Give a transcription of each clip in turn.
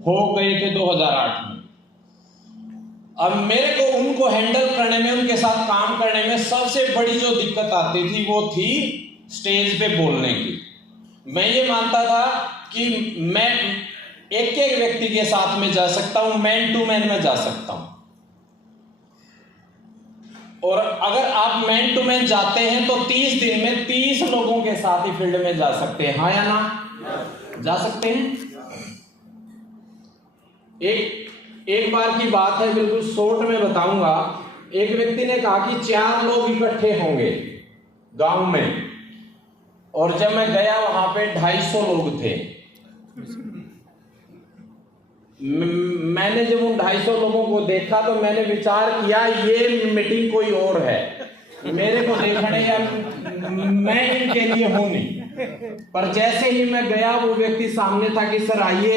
हो गए थे 2008 में। अब मेरे को उनको हैंडल करने में, उनके साथ काम करने में सबसे बड़ी जो दिक्कत आती थी वो थी स्टेज पे बोलने की। मैं ये मानता था कि मैं एक एक व्यक्ति के साथ में जा सकता हूं, मैन टू मैन में जा सकता हूं, और अगर आप मैन टू मैन जाते हैं तो 30 दिन में 30 लोगों के साथ ही फील्ड में जा सकते हैं। हाँ या ना? जा सकते हैं। एक बार की बात है, बिल्कुल शॉर्ट में बताऊंगा। एक व्यक्ति ने कहा कि 4 लोग इकट्ठे होंगे गांव में, और जब मैं गया वहां पे 250 लोग थे। मैंने जब उन 250 लोगों को देखा तो मैंने विचार किया ये मीटिंग कोई और है, मेरे को देखने या मैं इनके लिए हूं नहीं। पर जैसे ही मैं गया वो व्यक्ति सामने था कि सर आइए।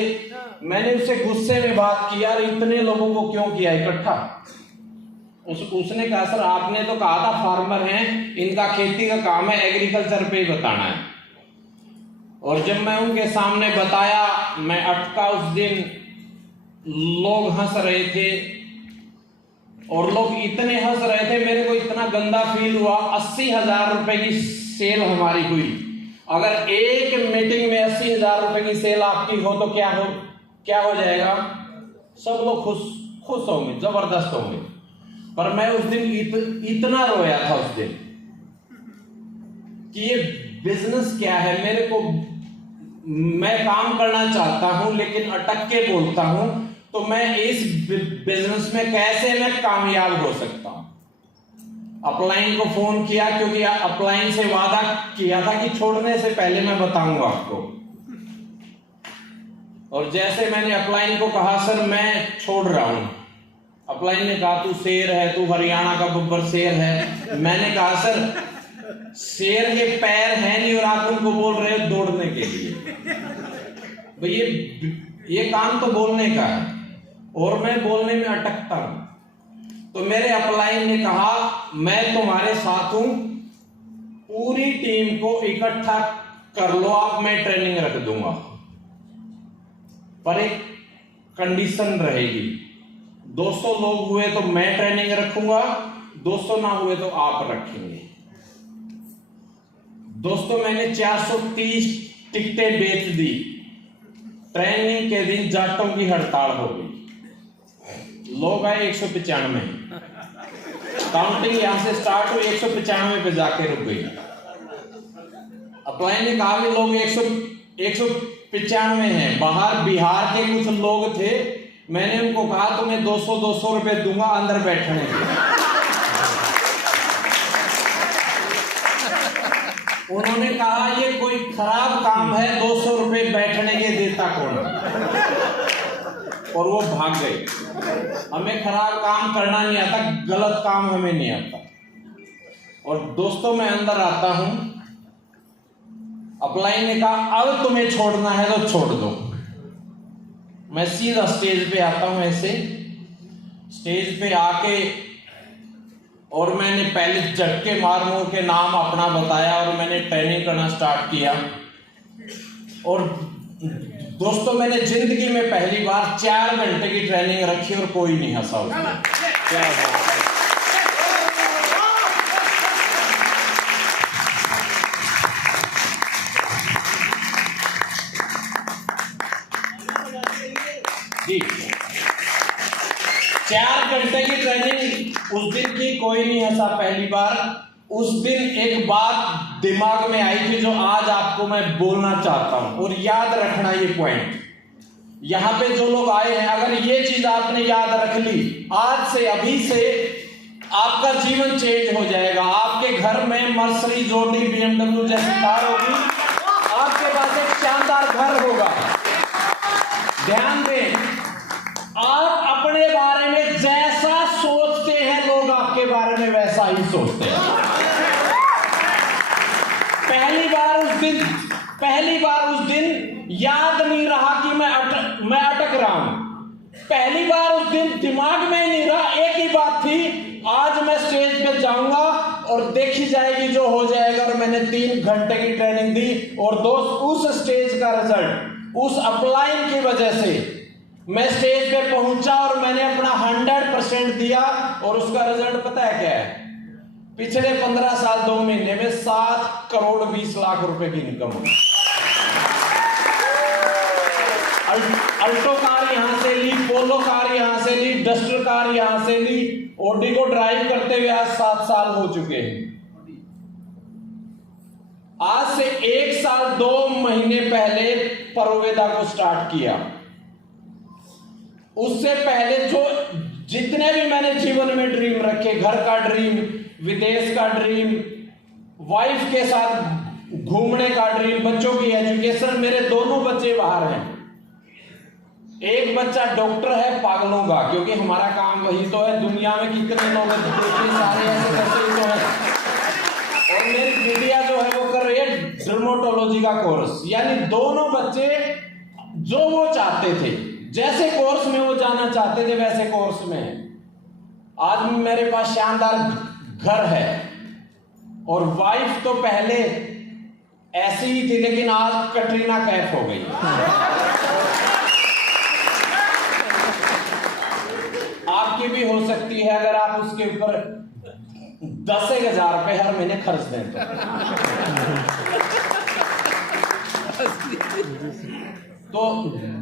मैंने उससे गुस्से में बात की, यार इतने लोगों को क्यों किया इकट्ठा? उसने कहा सर आपने तो कहा था फार्मर हैं, इनका खेती का काम है, एग्रीकल्चर पे ही बताना है। और जब मैं उनके सामने बताया, मैं अटका उस दिन। लोग हंस रहे थे, और लोग इतने हंस रहे थे, मेरे को इतना गंदा फील हुआ। 80,000 रुपए की सेल हमारी हुई। अगर एक मीटिंग में 80,000 रुपए की सेल आपकी हो तो क्या हो जाएगा? सब लोग खुश होंगे, जबरदस्त होंगे। पर मैं उस दिन इतना रोया था उस दिन कि ये बिजनेस क्या है। मैं काम करना चाहता हूं लेकिन अटक के बोलता हूं, तो मैं इस बिजनेस में कैसे मैं कामयाब हो सकता हूं। अपलाइन को फोन किया, क्योंकि अपलाइन से वादा किया था कि छोड़ने से पहले मैं बताऊंगा आपको। और जैसे मैंने अपलाइन को कहा सर मैं छोड़ रहा हूं, अपलाइन ने कहा तू शेर है, तू हरियाणा का बब्बर शेर है। मैंने कहा सर शेर के पैर हैं नहीं और आप उनको बोल रहे हो दौड़ने के लिए। भाई ये काम तो बोलने का है, और मैं बोलने में अटकता हूं। तो मेरे अपलाइन ने कहा मैं तुम्हारे साथ हूं, पूरी टीम को इकट्ठा कर लो आप, मैं ट्रेनिंग रख दूंगा, पर एक कंडीशन रहेगी। 200 लोग हुए तो मैं ट्रेनिंग रखूंगा, 200 ना हुए तो आप रखेंगे। दोस्तों मैंने 430 टिकटें बेच दी। ट्रेनिंग के दिन जाटों की हड़ताल हो गई। लोग आए 195, काउंटिंग यहां से स्टार्ट हुई, 195 पे जाके रुक गई। अपलाइन ने कहा कि लोग 195 हैं। बाहर बिहार के कुछ लोग थे, मैंने उनको कहा तुम्हें 200 रुपए दूंगा अंदर बैठने के। उन्होंने कहा ये कोई खराब काम है, 200 रुपए बैठने के देता कौन? और वो भाग गए। हमें खराब काम करना नहीं आता, गलत काम हमें नहीं आता। और दोस्तों मैं अंदर आता हूं, अपलाइन ने कहा अब तुम्हें छोड़ना है तो छोड़ दो। मैं सीधा स्टेज पे आता हूं, ऐसे स्टेज पे आके, और मैंने पहले झटके मार के नाम अपना बताया और मैंने ट्रेनिंग करना स्टार्ट किया। और दोस्तों मैंने जिंदगी में पहली बार 4 घंटे की ट्रेनिंग रखी और कोई नहीं हंसा उसमें। क्या जी, 4 घंटे की ट्रेनिंग उस दिन की, कोई नहीं हंसा पहली बार। उस दिन एक बात दिमाग में आई थी जो आज आपको मैं बोलना चाहता हूं, और याद रखना ये पॉइंट। यहां पे जो लोग आए हैं, अगर ये चीज आपने याद रख ली, आज से अभी से आपका जीवन चेंज हो जाएगा। आपके घर में मर्सिडीज, जोडी, BMW जैसी कार होगी, आपके पास एक शानदार घर होगा। ध्यान दें, आप अपने बारे में जैसा सोचते हैं लोग आपके बारे में वैसा ही सोचते हैं। पहली बार उस दिन याद नहीं रहा कि मैं अटक रहा हूं। पहली बार उस दिन दिमाग में नहीं रहा, एक ही बात थी, आज मैं स्टेज पे जाऊंगा और देखी जाएगी जो हो जाएगा। और मैंने 3 घंटे की ट्रेनिंग दी, और दोस्त उस स्टेज का रिजल्ट उस अपलाइन की वजह से मैं स्टेज पे पहुंचा और मैंने अपना 100% दिया और उसका रिजल्ट पता है क्या है? पिछले 15 साल 2 महीने में 7 करोड़ 20 लाख रुपए की इनकम हुई। अल्टो कार यहां से ली, पोलो कार यहां से ली, डस्टर कार यहां से ली, ऑडी को ड्राइव करते हुए आज 7 साल हो चुके हैं। आज से 1 साल 2 महीने पहले परोवेदा को स्टार्ट किया। उससे पहले जो जितने भी मैंने जीवन में ड्रीम रखे, घर का ड्रीम, विदेश का ड्रीम, वाइफ के साथ घूमने का ड्रीम, बच्चों की एजुकेशन, मेरे दोनों बच्चे बाहर हैं। एक बच्चा डॉक्टर है पागलों का, क्योंकि हमारा काम वही तो है। दुनिया में कितने लोग देखिए, सारे ऐसे करते ही तो हैं। और मेरी बेटिया जो है वो कर रही है डर्मेटोलॉजी का कोर्स। यानी दोनों बच्चे जो वो चाहते थे, जैसे कोर्स में वो जाना चाहते थे वैसे कोर्स में। आज मेरे पास शानदार घर है और वाइफ तो पहले ऐसी ही थी, लेकिन आज कटरीना कैफ हो गई। आपकी भी हो सकती है अगर आप उसके ऊपर 10,000 रुपए हर महीने खर्च दें तो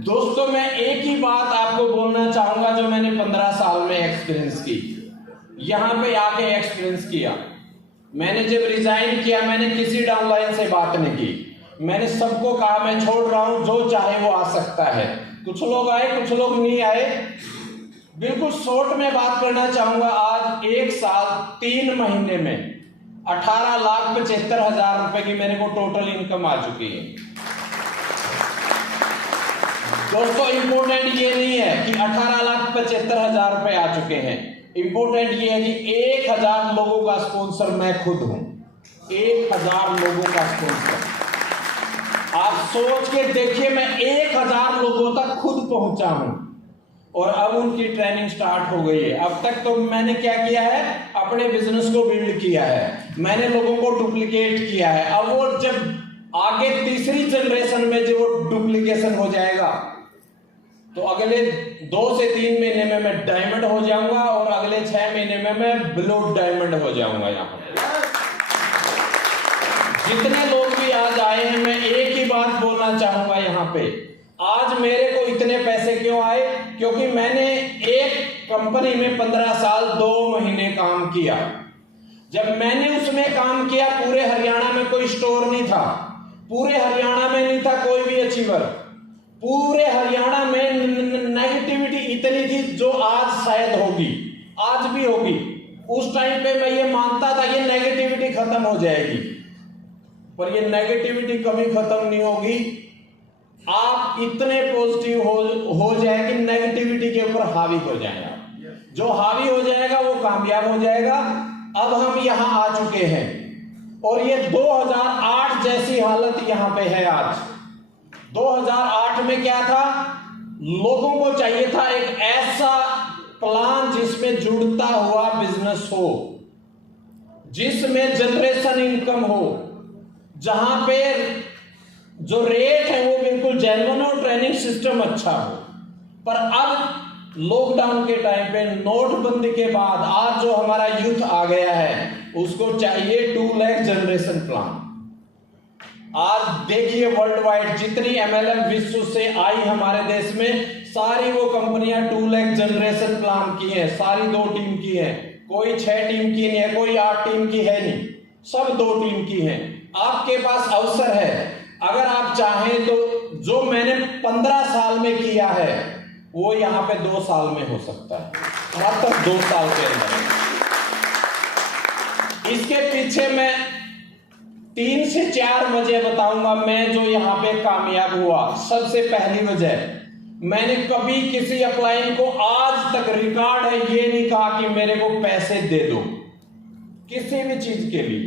दोस्तों, मैं एक ही बात आपको बोलना चाहूंगा जो मैंने 15 साल में एक्सपीरियंस की, यहां पे आके एक्सपीरियंस किया। मैंने जब रिजाइन किया, मैंने किसी डाउनलाइन से बात नहीं की। मैंने सबको कहा मैं छोड़ रहा हूं, जो चाहे वो आ सकता है। कुछ लोग आए, कुछ लोग नहीं आए। बिल्कुल शॉर्ट में बात करना चाहूंगा। आज 1 साल 3 महीने में 18,75,000 रुपए की मेरे को टोटल इनकम आ चुकी है। दोस्तों, इंपोर्टेंट ये नहीं है कि 18,75,000 रुपए आ चुके हैं। इंपोर्टेंट ये है कि 1,000 लोगों का स्पॉन्सर मैं खुद हूं। 1,000 लोगों का स्पॉन्सर। आप सोच के देखिए, मैं 1,000 लोगों तक खुद पहुंचा हूं और अब उनकी ट्रेनिंग स्टार्ट हो गई है। अब तक तो मैंने क्या किया है, अपने बिजनेस को बिल्ड किया है, मैंने लोगों को डुप्लीकेट किया है। अब वो जब आगे तीसरी जनरेशन में जो डुप्लीकेशन हो जाएगा तो अगले 2 से 3 महीने में मैं डायमंड हो जाऊंगा और अगले 6 महीने में मैं ब्लू डायमंड हो जाऊंगा। यहाँ जितने लोग भी आज आए हैं, मैं एक ही बात बोलना चाहूंगा यहाँ पे, आज मेरे को इतने पैसे क्यों आए? क्योंकि मैंने एक कंपनी में 15 साल 2 महीने काम किया। जब मैंने उसमें काम किया, पूरे हरियाणा में कोई स्टोर नहीं था, पूरे हरियाणा में नहीं था कोई भी अचीवर, पूरे हरियाणा में नेगेटिविटी इतनी थी जो आज शायद होगी, आज भी होगी। उस टाइम पे मैं ये मानता था ये नेगेटिविटी खत्म हो जाएगी, पर ये नेगेटिविटी कभी खत्म नहीं होगी। आप इतने पॉजिटिव हो जाए कि नेगेटिविटी के ऊपर हावी हो जाएगा। जो हावी हो जाएगा वो कामयाब हो जाएगा। अब हम यहां आ चुके हैं और ये 2008 जैसी हालत यहां पे है आज। 2008 में क्या था? लोगों को चाहिए था एक ऐसा प्लान जिसमें जुड़ता हुआ बिजनेस हो, जिसमें जनरेशन इनकम हो, जहां पे जो रेट है वो बिल्कुल जेन्युइन हो, ट्रेनिंग सिस्टम अच्छा हो। पर अब लॉकडाउन के टाइम पे, नोटबंदी के बाद आज जो हमारा यूथ आ गया है उसको चाहिए 2 लाख जनरेशन प्लान। आज देखिए वर्ल्ड वाइड जितनी MLM विश्व से आई हमारे देश में, सारी वो कंपनियां 2 लाख जनरेशन प्लान की है। सारी 2 टीम की है, कोई 6 टीम की नहीं है, कोई 8 टीम की है नहीं, सब 2 टीम की है। आपके पास अवसर है, अगर आप चाहें तो जो मैंने 15 साल में किया है वो यहां पे 2 साल में हो सकता है, मात्र 2 साल के अंदर। इसके पीछे मैं 3 से 4 वजह बताऊंगा मैं जो यहां पे कामयाब हुआ। सबसे पहली वजह, मैंने कभी किसी अपलाइन को आज तक रिकॉर्ड है ये नहीं कहा कि मेरे को पैसे दे दो किसी भी चीज के लिए।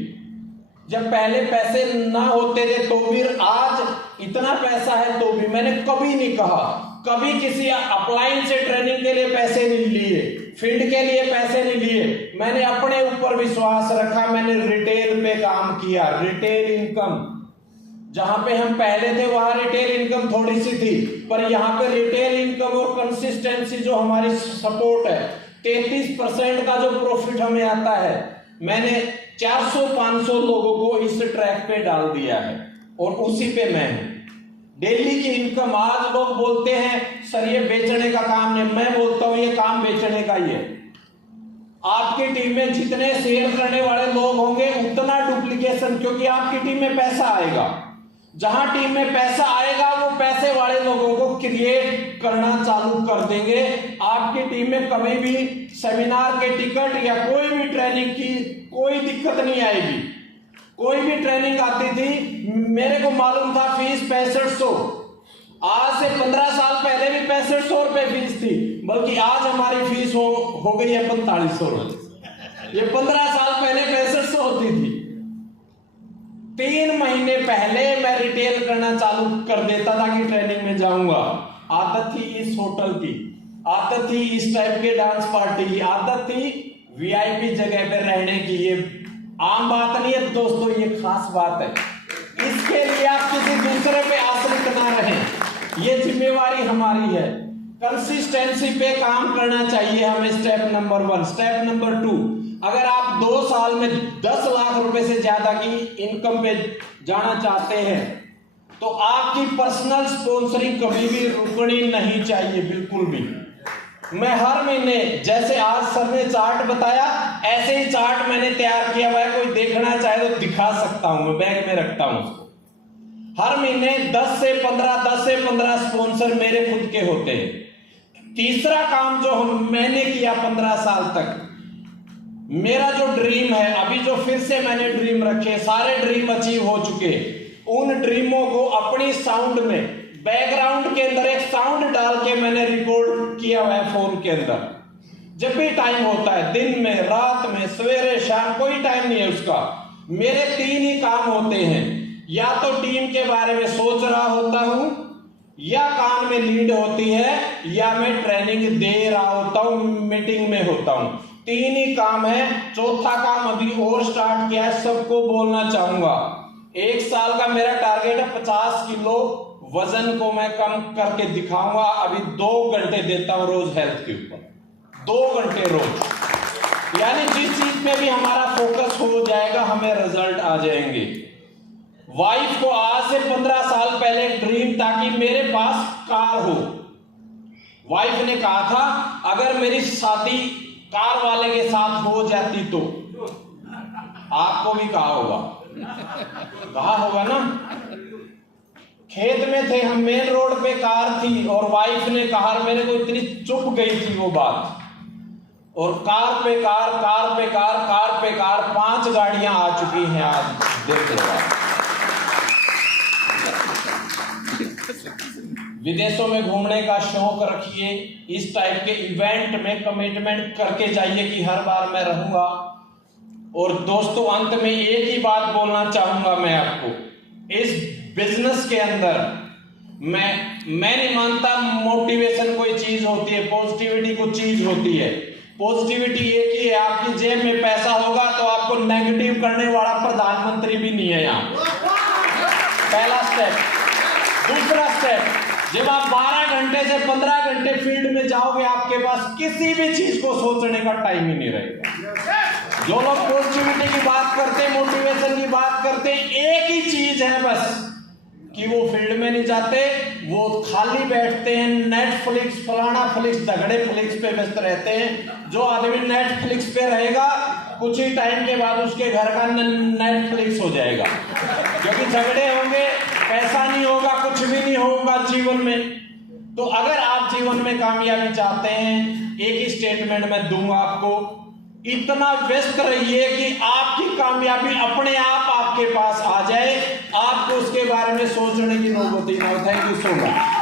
जब पहले पैसे ना होते थे तो भी, आज इतना पैसा है तो भी मैंने कभी नहीं कहा, कभी किसी अपलाइन से ट्रेनिंग के लिए पैसे नहीं लिए, फील्ड के लिए पैसे नहीं लिए। मैंने अपने ऊपर विश्वास रखा, मैंने रिटेल पे काम किया। रिटेल इनकम, जहां पे हम पहले थे वहां रिटेल इनकम थोड़ी सी थी, पर यहाँ पे रिटेल इनकम और कंसिस्टेंसी जो हमारी सपोर्ट है, 33% का जो प्रॉफिट हमें आता है, मैंने 400-500 लोगों को इस ट्रैक पे डाल दिया है और उसी पे मैं हूं। डेली की इनकम, आज लोग बोलते हैं सर ये बेचने का काम नहीं, मैं बोलता हूं ये काम बेचने का ही है। आपकी टीम में जितने सेल करने वाले लोग होंगे उतना डुप्लीकेशन, क्योंकि आपकी टीम में पैसा आएगा। जहां टीम में पैसा आएगा वो पैसे वाले लोगों को क्रिएट करना चालू कर देंगे। आपकी टीम में कभी भी सेमिनार के टिकट या कोई भी ट्रेनिंग की कोई दिक्कत नहीं आएगी। कोई भी ट्रेनिंग आती थी, मेरे को मालूम था फीस 6500, आज से 15 साल पहले भी 6500 रुपए फीस थी, बल्कि आज हमारी फीस हो गई है 4500 रुपए। ये 15 साल पहले 6500 होती थी। 3 महीने पहले मैं रिटेल करना चालू कर देता था कि ट्रेनिंग में जाऊंगा। आदत थी इस होटल की, आदत थी इस टाइप के डांस पार्टी की, आदत थी वीआईपी जगह पे रहने की। ये आम बात नहीं है दोस्तों, ये खास बात है। इसके लिए आप किसी दूसरे पे आश्रित ना रहें, ये जिम्मेवारी हमारी है। कंसिस्टेंसी पे काम करना चाहिए हमें, स्टेप नंबर 1। स्टेप नंबर 2, अगर आप 2 साल में 10 लाख रुपए से ज्यादा की इनकम पे जाना चाहते हैं तो आपकी पर्सनल स्पॉन्सरिंग कभी भी रुकनी नहीं चाहिए, बिल्कुल भी। मैं हर महीने, जैसे आज सर ने चार्ट बताया, ऐसे ही चार्ट मैंने तैयार किया हुआ है। कोई देखना चाहे तो दिखा सकता हूं, मैं बैग में रखता हूं उसको। हर महीने 10 से 15 स्पॉन्सर मेरे खुद के होते हैं। तीसरा काम जो मैंने किया 15 साल तक, मेरा जो ड्रीम है, अभी जो फिर से मैंने ड्रीम रखे, सारे ड्रीम अचीव हो चुके, उन ड्रीमों को अपनी साउंड में, बैकग्राउंड के अंदर एक साउंड डाल के मैंने रिकॉर्ड किया हुआ है फोन के अंदर। जब भी टाइम होता है, दिन में, रात में, सवेरे शाम, कोई टाइम नहीं है उसका। मेरे 3 ही काम होते हैं, या तो टीम के बारे में सोच रहा होता हूं, या कान में लीड होती है, या मैं ट्रेनिंग दे रहा होता हूं, मीटिंग में होता हूं। 3 ही काम है। चौथा काम अभी और स्टार्ट किया है, सबको बोलना चाहूंगा। 1 साल का मेरा टारगेट है 50 किलो वजन को मैं कम करके दिखाऊंगा। अभी 2 घंटे देता हूं रोज हेल्थ के ऊपर, 2 घंटे रोज। यानी जिस चीज में भी हमारा फोकस हो जाएगा, हमें रिजल्ट आ जाएंगे। वाइफ को आज से 15 साल पहले ड्रीम था कि मेरे पास कार हो। वाइफ ने कहा था अगर मेरी शादी कार वाले के साथ हो जाती तो। आपको भी कहा होगा ना। खेत में थे हम, मेन रोड पे कार थी और वाइफ ने कहा, मेरे को इतनी चुप गई थी वो बात। और कार पे कार, कार पे कार, कार पे कार, 5 गाड़ियां आ चुकी हैं आज, देख लो। विदेशों में घूमने का शौक रखिए, इस टाइप के इवेंट में कमिटमेंट करके जाइए कि हर बार मैं रहूंगा। और दोस्तों, अंत में एक ही बात बोलना चाहूंगा मैं आपको, इस बिजनेस के अंदर मैं नहीं मानता मोटिवेशन कोई चीज होती है, पॉजिटिविटी कुछ चीज होती है। पॉजिटिविटी एक ही है, आपकी जेब में पैसा होगा तो आपको नेगेटिव करने वाला प्रधानमंत्री भी नहीं है यहाँ। पहला स्टेप। दूसरा स्टेप, जब आप 12 घंटे से 15 घंटे फील्ड में जाओगे, आपके पास किसी भी चीज को सोचने का टाइम ही नहीं रहेगा। जो लोग पॉजिटिविटी की बात करते हैं, मोटिवेशन की बात करते हैं, एक ही चीज है बस कि वो फील्ड में नहीं जाते, वो खाली बैठते हैं, नेटफ्लिक्स, फलाना फ्लिक्स, झगड़े फ्लिक्स पे व्यस्त रहते हैं। जो आदमी नेटफ्लिक्स पे रहेगा, कुछ ही टाइम के बाद उसके घर का नेटफ्लिक्स हो जाएगा, क्योंकि झगड़े होंगे, पैसा नहीं होगा, कुछ भी नहीं होगा जीवन में। तो अगर आप जीवन में कामयाबी चाहते हैं, एक ही स्टेटमेंट मैं दूंगा आपको, इतना व्यस्त रहिए कि आपकी कामयाबी अपने आप आपके पास आ जाए, आपको उसके बारे में सोचने की नौबत ही ना हो। Thank you so much.